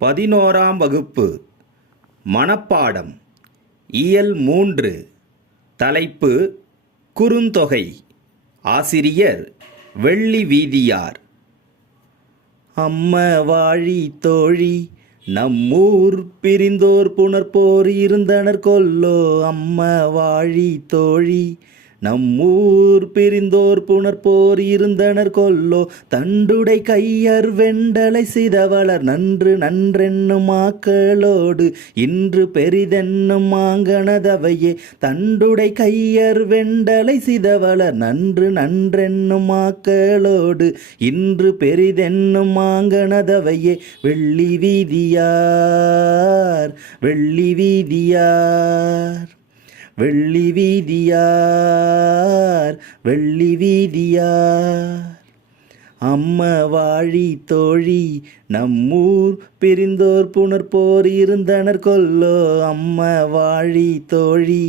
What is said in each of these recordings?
பதினோராம் வகுப்பு. மனப்பாடம். இயல் மூன்று. தலைப்பு குறுந்தொகை. ஆசிரியர் வெள்ளி வீதியார். அம்ம வாழி தோழி நம்மூர் பிரிந்தோர் புணர்போர் இருந்தனர் கொல்லோ. அம்ம வாழி தோழி நம்மூர் பிரிந்தோர் புணர்போர் இருந்தனர் கொல்லோ. தண்டுடை கையர் வெண்டலை சிதவளர் நன்று நன்றென்னும் மாக்களோடு இன்று பெரிதென்னும் மாங்கனதவையே தண்டுடை கையர் வெண்டலை சிதவளர் நன்று நன்றென்னும் மாக்களோடு இன்று பெரிதென்னும் மாங்கனதவையே வெள்ளி வீதியார் வெள்ளி வீதியார். வெள்ளி வீதியார் வெள்ளி வீதியார். அம்ம வாழி தோழி நம்மூர் பிரிந்தோர் புணர்போர் இருந்தனர் கொல்லோ. அம்ம வாழி தோழி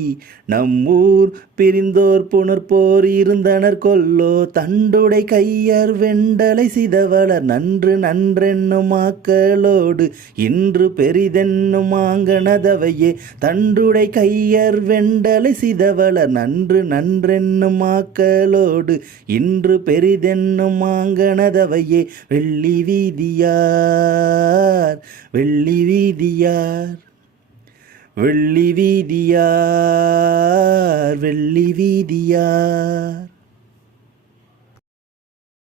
நம்மூர் பிரிந்தோர் புணர்போர் இருந்தனர் கொல்லோ. தண்டுடை கையர் வெண்டலை சிதவளர் நன்று நன்றென்னும் மாக்களோடு இன்று பெரிதென்னும் மாங்கனதவையே தண்டுடை கையர் வெண்டலை சிதவளர் நன்று நன்றென்னும் மாக்களோடு இன்று பெரிதென்னும் மாங்கனதவையே வெள்ளி வீதியார் வெள்ளி வீதியார் வெள்ளி வீதியார் வெள்ளி வீதியார்.